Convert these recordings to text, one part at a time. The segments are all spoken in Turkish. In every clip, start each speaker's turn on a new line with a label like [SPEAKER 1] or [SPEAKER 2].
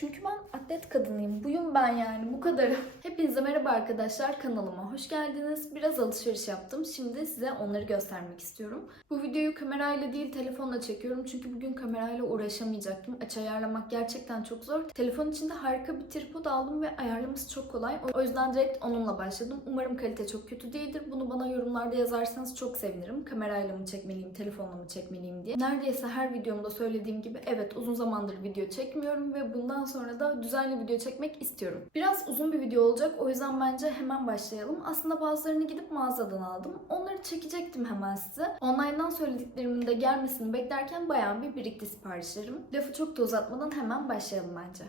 [SPEAKER 1] Çünkü ben atlet kadınıyım. Buyum ben yani. Bu kadarım. Hepinize merhaba arkadaşlar. Kanalıma hoş geldiniz. Biraz alışveriş yaptım. Şimdi size onları göstermek istiyorum. Bu videoyu kamerayla değil telefonla çekiyorum. Çünkü bugün kamerayla uğraşamayacaktım. Açı ayarlamak gerçekten çok zor. Telefon içinde harika bir tripod aldım ve ayarlaması çok kolay. O yüzden direkt onunla başladım. Umarım kalite çok kötü değildir. Bunu bana yorumlarda yazarsanız çok sevinirim. Kamerayla mı çekmeliyim, telefonla mı çekmeliyim diye. Neredeyse her videomda söylediğim gibi evet uzun zamandır video çekmiyorum ve bundan sonra da düzenli video çekmek istiyorum. Biraz uzun bir video olacak o yüzden bence hemen başlayalım. Aslında bazılarını gidip mağazadan aldım. Onları çekecektim hemen size. Online'dan söylediklerimin de gelmesini beklerken bayağı bir birikti siparişlerim. Lafı çok da uzatmadan hemen başlayalım bence.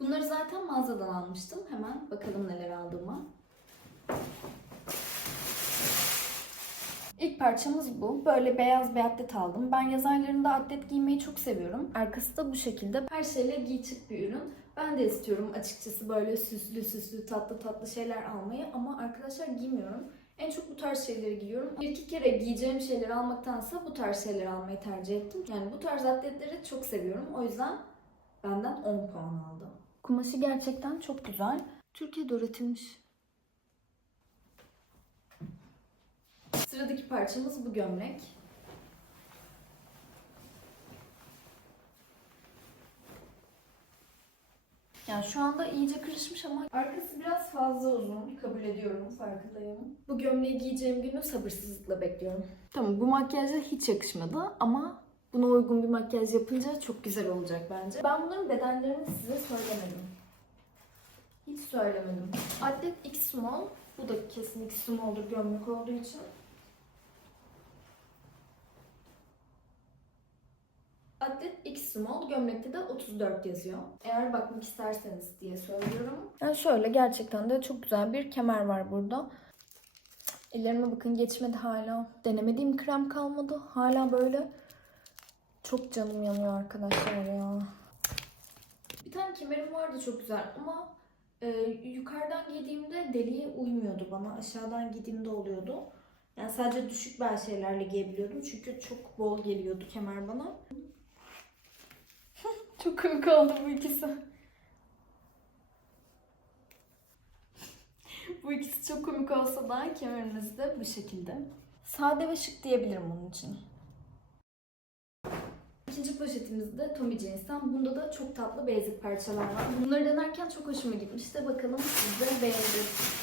[SPEAKER 1] Bunları zaten mağazadan almıştım. Hemen bakalım neler aldığıma. İlk parçamız bu. Böyle beyaz bir atlet aldım. Ben yaz aylarında atlet giymeyi çok seviyorum. Arkası da bu şekilde. Her şeyle giy çık bir ürün. Ben de istiyorum açıkçası böyle süslü süslü tatlı tatlı şeyler almayı ama arkadaşlar giymiyorum. En çok bu tarz şeyleri giyiyorum. Bir iki kere giyeceğim şeyleri almaktansa bu tarz şeyleri almayı tercih ettim. Yani bu tarz atletleri çok seviyorum. O yüzden benden 10 puan aldı. Kumaşı gerçekten çok güzel. Türkiye'de üretilmiş. Sıradaki parçamız bu gömlek. Yani şu anda iyice kırışmış ama arkası biraz fazla uzun. Kabul ediyorum, farkındayım. Bu gömleği giyeceğim günü sabırsızlıkla bekliyorum. Tamam bu makyajla hiç yakışmadı ama buna uygun bir makyaj yapınca çok güzel olacak bence. Ben bunların bedenlerini size söylemedim. Hiç söylemedim. Atlet X small. Bu da kesin X small'dur gömlek olduğu için. Atlet X small gömlekte de 34 yazıyor. Eğer bakmak isterseniz diye söylüyorum. Yani şöyle gerçekten de çok güzel bir kemer var burada. Ellerime bakın geçmedi hala. Denemediğim krem kalmadı. Hala böyle çok canım yanıyor arkadaşlar ya. Bir tane kemerim vardı çok güzel ama e, yukarıdan giydiğimde deliğe uymuyordu bana. Aşağıdan giydiğimde oluyordu. Yani sadece düşük bel şeylerle giyebiliyordum. Çünkü çok bol geliyordu kemer bana. Çok komik oldu bu ikisi. bu ikisi çok komik olsa da kemeriniz de bu şekilde. Sade ve şık diyebilirim bunun için. İkinci poşetimizde Tommy Jeans'ten. Bunda da çok tatlı basic parçalar var. Bunları denerken çok hoşuma gitmişti. Bakalım siz de beğeniriz.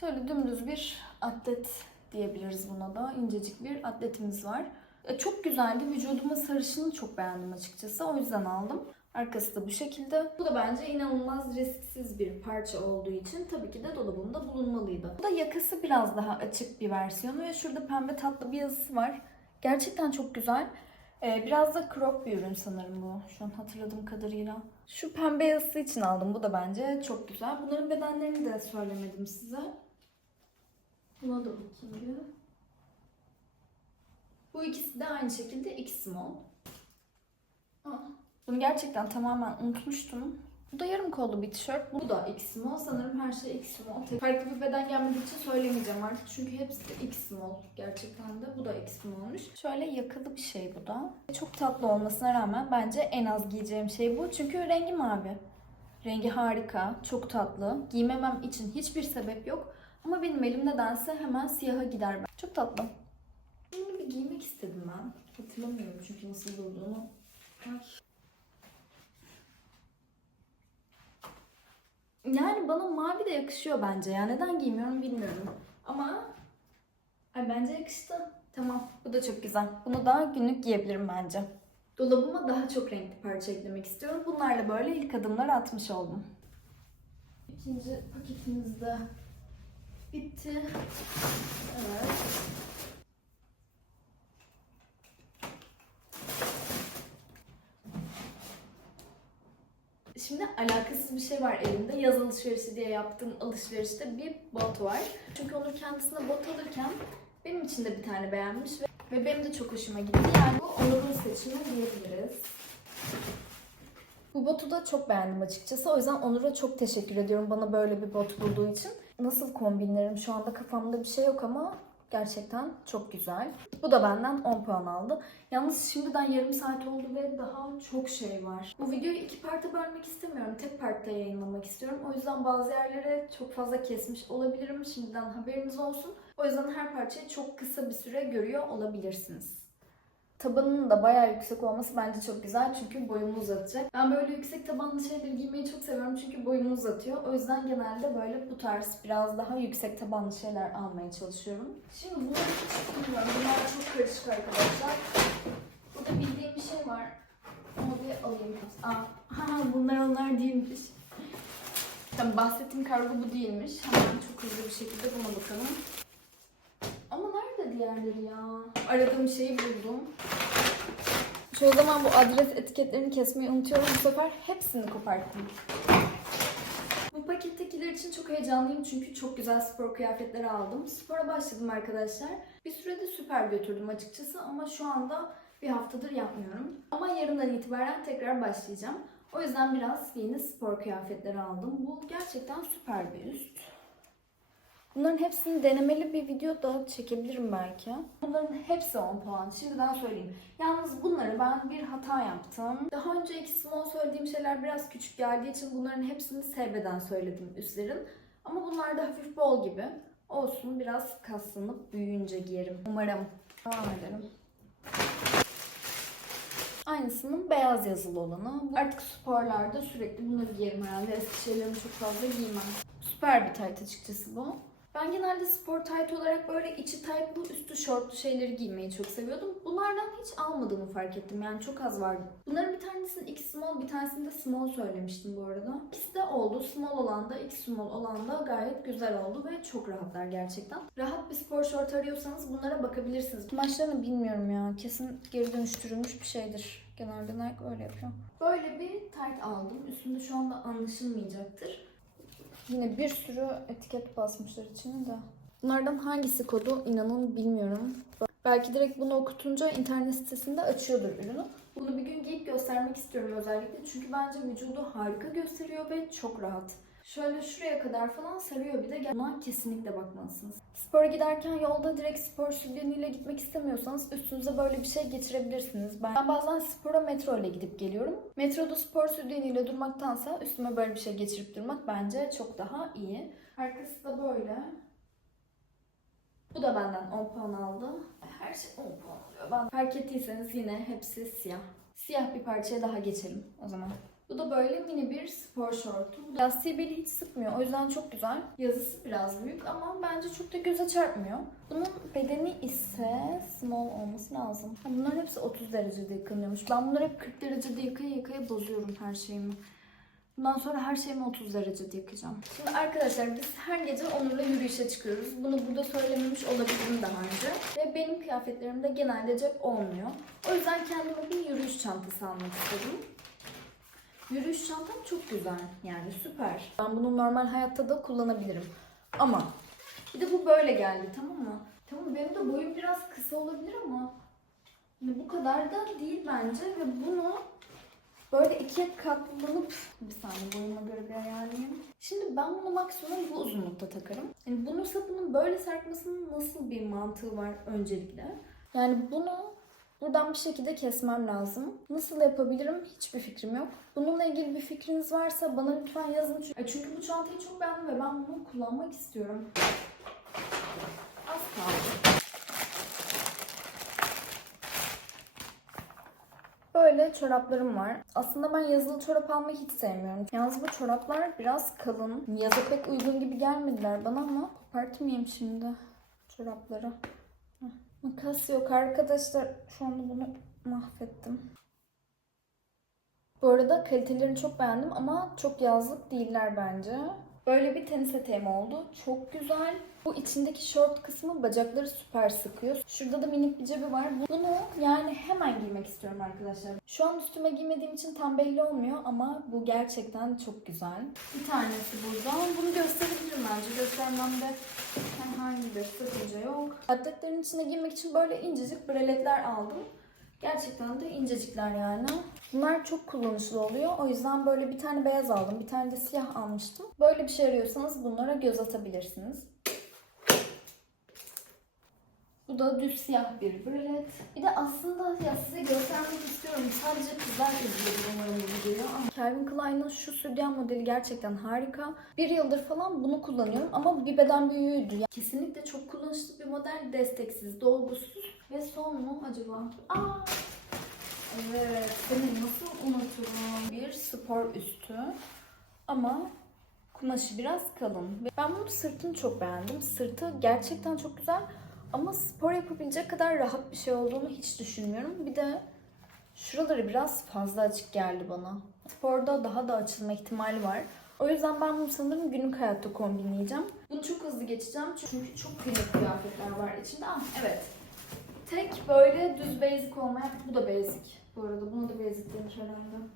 [SPEAKER 1] Şöyle dümdüz bir atlet diyebiliriz buna da. İncecik bir atletimiz var. E, Çok güzeldi. Vücuduma sarışını çok beğendim açıkçası. O yüzden aldım. Arkası da bu şekilde. Bu da bence inanılmaz risksiz bir parça olduğu için tabii ki de dolabımda bulunmalıydı. Bu da yakası biraz daha açık bir versiyonu ve şurada pembe tatlı bir yazısı var. Gerçekten çok güzel. Ee, biraz da crop bir ürün sanırım bu. Şu an hatırladığım kadarıyla. Şu pembe yazısı için aldım. Bu da bence çok güzel. Bunların bedenlerini de söylemedim size. Buna da bakayım. Bu ikisi de aynı şekilde X small. Aa, bunu gerçekten tamamen unutmuştum. Bu da yarım kollu bir tişört. Bu da X small. Sanırım her şey X small. Tek- Farklı bir beden gelmediği için söylemeyeceğim artık. Çünkü hepsi de X small gerçekten de. Bu da X small'muş. Şöyle yakalı bir şey bu da. Çok tatlı olmasına rağmen bence en az giyeceğim şey bu. Çünkü rengi mavi. Rengi harika, çok tatlı. Giymemem için hiçbir sebep yok. Ama benim elim nedense hemen siyaha gider. Çok tatlı. Bunu bir giymek istedim ben. Hatırlamıyorum çünkü nasıl durduğunu. Ay. Yani bana mavi de yakışıyor bence ya. Neden giymiyorum bilmiyorum. Ama ay bence yakıştı. Tamam. Bu da çok güzel. Bunu da günlük giyebilirim bence. Dolabıma daha çok renkli parça eklemek istiyorum. Bunlarla böyle ilk adımları atmış oldum. İkinci paketimiz de bitti. Evet. Şimdi alakasız bir şey var elimde. Yaz alışverişi diye yaptığım alışverişte bir bot var. Çünkü Onur kendisine bot alırken benim için de bir tane beğenmiş ve, ve benim de çok hoşuma gitti. Yani bu Onur'un seçimi diyebiliriz. Bu botu da çok beğendim açıkçası. O yüzden Onur'a çok teşekkür ediyorum bana böyle bir bot bulduğu için. Nasıl kombinlerim? Şu anda kafamda bir şey yok ama Gerçekten çok güzel. Bu da benden 10 puan aldı. Yalnız şimdiden yarım saat oldu ve daha çok şey var. Bu videoyu iki parta bölmek istemiyorum. Tek partta yayınlamak istiyorum. O yüzden bazı yerlere çok fazla kesmiş olabilirim. Şimdiden haberiniz olsun. O yüzden her parçayı çok kısa bir süre görüyor olabilirsiniz. Tabanının da bayağı yüksek olması bence çok güzel çünkü boyumu uzatacak. Ben böyle yüksek tabanlı şeyleri giymeyi çok seviyorum çünkü boyumu uzatıyor. O yüzden genelde böyle bu tarz biraz daha yüksek tabanlı şeyler almaya çalışıyorum. Şimdi bunları hiç bilmiyorum. Bunlar çok karışık arkadaşlar. Burada bildiğim bir şey var. Onu bir alayım. Aa, ha, bunlar onlar değilmiş. Tamam bahsettiğim kargo bu değilmiş. Hemen çok hızlı bir şekilde buna bakalım. Diğerleri ya? Aradığım şeyi buldum. Çoğu zaman bu adres etiketlerini kesmeyi unutuyorum. Bu sefer hepsini koparttım. Bu pakettekiler için çok heyecanlıyım çünkü çok güzel spor kıyafetleri aldım. Spora başladım arkadaşlar. Bir sürede süper götürdüm açıkçası ama şu anda bir haftadır yapmıyorum. Ama yarından itibaren tekrar başlayacağım. O yüzden biraz yeni spor kıyafetleri aldım. Bu gerçekten süper bir üst. Bunların hepsini denemeli bir video da çekebilirim belki. Bunların hepsi 10 puan. Şimdiden söyleyeyim. Yalnız bunları ben bir hata yaptım. Daha önce iki small söylediğim şeyler biraz küçük geldiği için bunların hepsini SB'den söyledim üstlerin. Ama bunlar da hafif bol gibi. Olsun biraz kaslanıp büyüyünce giyerim. Umarım. Devam edelim. Aynısının beyaz yazılı olanı. Artık sporlarda sürekli bunları giyerim herhalde. Eski şeylerimi çok fazla giymem. Süper bir tayt açıkçası bu. Ben genelde spor tayt olarak böyle içi taytlı üstü şortlu şeyleri giymeyi çok seviyordum. Bunlardan hiç almadığımı fark ettim. Yani çok az vardı. Bunların bir tanesinin iki small bir tanesini de small söylemiştim bu arada. İkisi de oldu. Small olan da iki small olan da gayet güzel oldu ve çok rahatlar gerçekten. Rahat bir spor şort arıyorsanız bunlara bakabilirsiniz. Kumaşlarını bilmiyorum ya. Kesin geri dönüştürülmüş bir şeydir. Genelde Nike öyle yapıyor. Böyle bir tayt aldım. Üstünde şu anda anlaşılmayacaktır. Yine bir sürü etiket basmışlar içine de. Bunlardan hangisi kodu inanın bilmiyorum. Belki direkt bunu okutunca internet sitesinde açıyordur ürünü. Bunu bir gün giyip göstermek istiyorum özellikle. Çünkü bence vücudu harika gösteriyor ve çok rahat. Şöyle şuraya kadar falan sarıyor bir de. Buna kesinlikle bakmalısınız. Spora giderken yolda direkt spor sütyeniyle gitmek istemiyorsanız üstünüze böyle bir şey geçirebilirsiniz. Ben bazen spora metro ile gidip geliyorum. Metroda spor sütyeniyle durmaktansa üstüme böyle bir şey geçirip durmak bence çok daha iyi. Arkası da böyle. Bu da benden 10 puan aldı. Her şey 10 puan alıyor. Ben fark ettiyseniz yine hepsi siyah. Siyah bir parçaya daha geçelim o zaman. Bu da böyle mini bir spor şortu. Lastiği beli hiç sıkmıyor. O yüzden çok güzel. Yazısı biraz büyük ama bence çok da göze çarpmıyor. Bunun bedeni ise small olması lazım. Ha, bunların hepsi 30 derecede yıkanıyormuş. Ben bunları hep 40 derecede yıkaya yıkaya bozuyorum her şeyimi. Bundan sonra her şeyimi 30 derecede yıkayacağım. Şimdi arkadaşlar biz her gece Onur'la yürüyüşe çıkıyoruz. Bunu burada söylememiş olabilirim daha önce. Ve benim kıyafetlerimde genelde cep olmuyor. O yüzden kendime bir yürüyüş çantası almak istedim. Yürüyüş çantam çok güzel. Yani süper. Ben bunu normal hayatta da kullanabilirim. Ama bir de bu böyle geldi tamam mı? Tamam benim de boyum biraz kısa olabilir ama yani bu kadar da değil bence ve bunu böyle ikiye katlanıp bir saniye boyuma göre bir ayarlayayım. Şimdi ben bunu maksimum bu uzunlukta takarım. Yani bunun sapının böyle sarkmasının nasıl bir mantığı var öncelikle? Yani bunu Buradan bir şekilde kesmem lazım. Nasıl yapabilirim hiçbir fikrim yok. Bununla ilgili bir fikriniz varsa bana lütfen yazın. Çünkü- Çünkü bu çantayı çok beğendim ve ben bunu kullanmak istiyorum. Az kaldı. Böyle çoraplarım var. Aslında ben yazılı çorap almayı hiç sevmiyorum. Yalnız bu çoraplar biraz kalın. Yaza pek uygun gibi gelmediler bana ama kopartmayayım şimdi çorapları. Makas yok arkadaşlar. Şu anda bunu mahvettim. Bu arada kalitelerini çok beğendim ama çok yazlık değiller bence. Böyle bir tenis eteğim oldu. Çok güzel. Bu içindeki şort kısmı bacakları süper sıkıyor. Şurada da minik bir cebi var. Bunu yani hemen giymek istiyorum arkadaşlar. Şu an üstüme giymediğim için tam belli olmuyor ama bu gerçekten çok güzel. Bir tanesi burada. Bunu gösterebilirim bence. Göstermemde herhangi bir sakınca yok. Atletlerin içine giymek için böyle incecik breletler aldım. Gerçekten de incecikler yani. Bunlar çok kullanışlı oluyor. O yüzden böyle bir tane beyaz aldım. Bir tane de siyah almıştım. Böyle bir şey arıyorsanız bunlara göz atabilirsiniz. Bu da düz siyah bir bralet. Bir de aslında ya size göstermek istiyorum. Sadece kızlar izliyor umarım bu videoyu. Ama Calvin Klein'ın şu sütyen modeli gerçekten harika. Bir yıldır falan bunu kullanıyorum ama bir beden büyüğüydü. Yani kesinlikle çok kullanışlı bir model. Desteksiz, dolgusuz ve son mu acaba? Aa! Evet, seni nasıl unuturum? Bir spor üstü ama kumaşı biraz kalın. Ben bunun sırtını çok beğendim. Sırtı gerçekten çok güzel ama spor yapabilecek kadar rahat bir şey olduğunu hiç düşünmüyorum. Bir de şuraları biraz fazla açık geldi bana. Sporda daha da açılma ihtimali var. O yüzden ben bunu sanırım günlük hayatta kombinleyeceğim. Bunu çok hızlı geçeceğim çünkü çok kıymetli kıyafetler var içinde. Ah evet. Tek böyle düz basic olmayan, bu da basic. Bu arada buna da basic denir herhalde.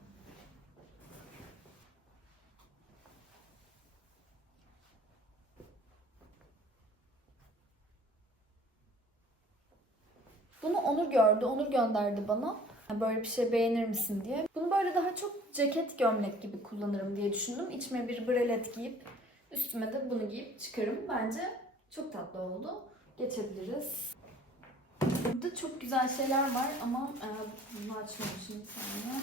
[SPEAKER 1] Bunu Onur gördü. Onur gönderdi bana. Böyle bir şey beğenir misin diye. Bunu böyle daha çok ceket gömlek gibi kullanırım diye düşündüm. İçime bir bralet giyip üstüme de bunu giyip çıkarım. Bence çok tatlı oldu. Geçebiliriz. Burada çok güzel şeyler var ama e, bunu açmamışım bir saniye.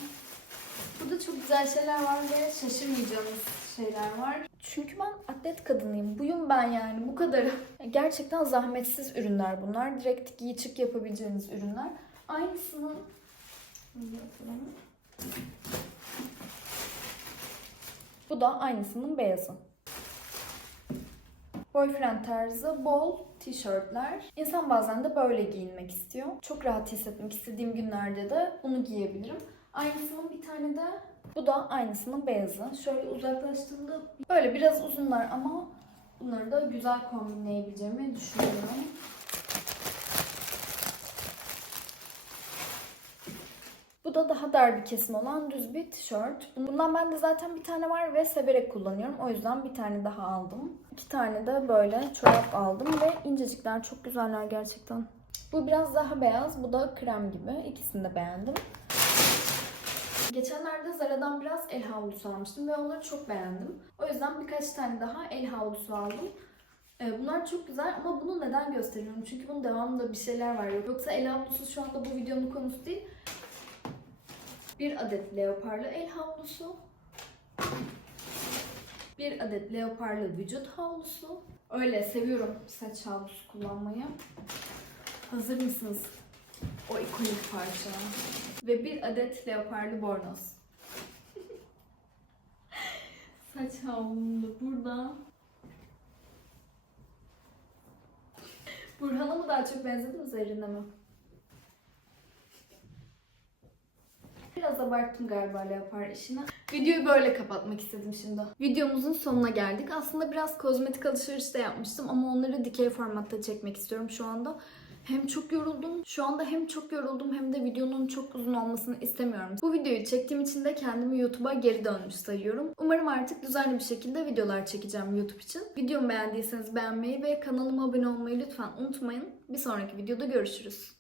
[SPEAKER 1] Burada çok güzel şeyler var ve şaşırmayacağınız şeyler var. Çünkü ben atlet kadınıyım. Buyum ben yani bu kadarım. Gerçekten zahmetsiz ürünler bunlar. Direkt giy çık yapabileceğiniz ürünler. Aynısını. Bu da aynısının beyazı. Boyfriend tarzı bol tişörtler. İnsan bazen de böyle giyinmek istiyor. Çok rahat hissetmek istediğim günlerde de bunu giyebilirim. Aynısının bir tane de bu da aynısının beyazı. Şöyle uzaklaştığımda böyle biraz uzunlar ama bunları da güzel kombinleyebileceğimi düşünüyorum. Bu da daha dar bir kesim olan düz bir tişört. Bundan bende zaten bir tane var ve severek kullanıyorum. O yüzden bir tane daha aldım. İki tane de böyle çorap aldım ve incecikler çok güzeller gerçekten. Bu biraz daha beyaz, bu da krem gibi. İkisini de beğendim. Geçenlerde Zara'dan biraz el havlusu almıştım ve onları çok beğendim. O yüzden birkaç tane daha el havlusu aldım. Ee, Bunlar çok güzel ama bunu neden gösteriyorum? Çünkü bunun devamında bir şeyler var. Yoksa el havlusu şu anda bu videonun konusu değil. Bir adet leoparlı el havlusu. Bir adet leoparlı vücut havlusu. Öyle seviyorum saç havlusu kullanmayı. Hazır mısınız? O ikonik parça. Ve bir adet leoparlı bornoz. saç havlum da burada. Burhan'a mı daha çok benzedim Zerrin'e mi? Biraz abarttım galiba leopar işini. Videoyu böyle kapatmak istedim şimdi. Videomuzun sonuna geldik. Aslında biraz kozmetik alışveriş de yapmıştım ama onları dikey formatta çekmek istiyorum şu anda. Hem çok yoruldum. Şu anda hem çok yoruldum hem de videonun çok uzun olmasını istemiyorum. Bu videoyu çektiğim için de kendimi YouTube'a geri dönmüş sayıyorum. Umarım artık düzenli bir şekilde videolar çekeceğim YouTube için. Videomu beğendiyseniz beğenmeyi ve kanalıma abone olmayı lütfen unutmayın. Bir sonraki videoda görüşürüz.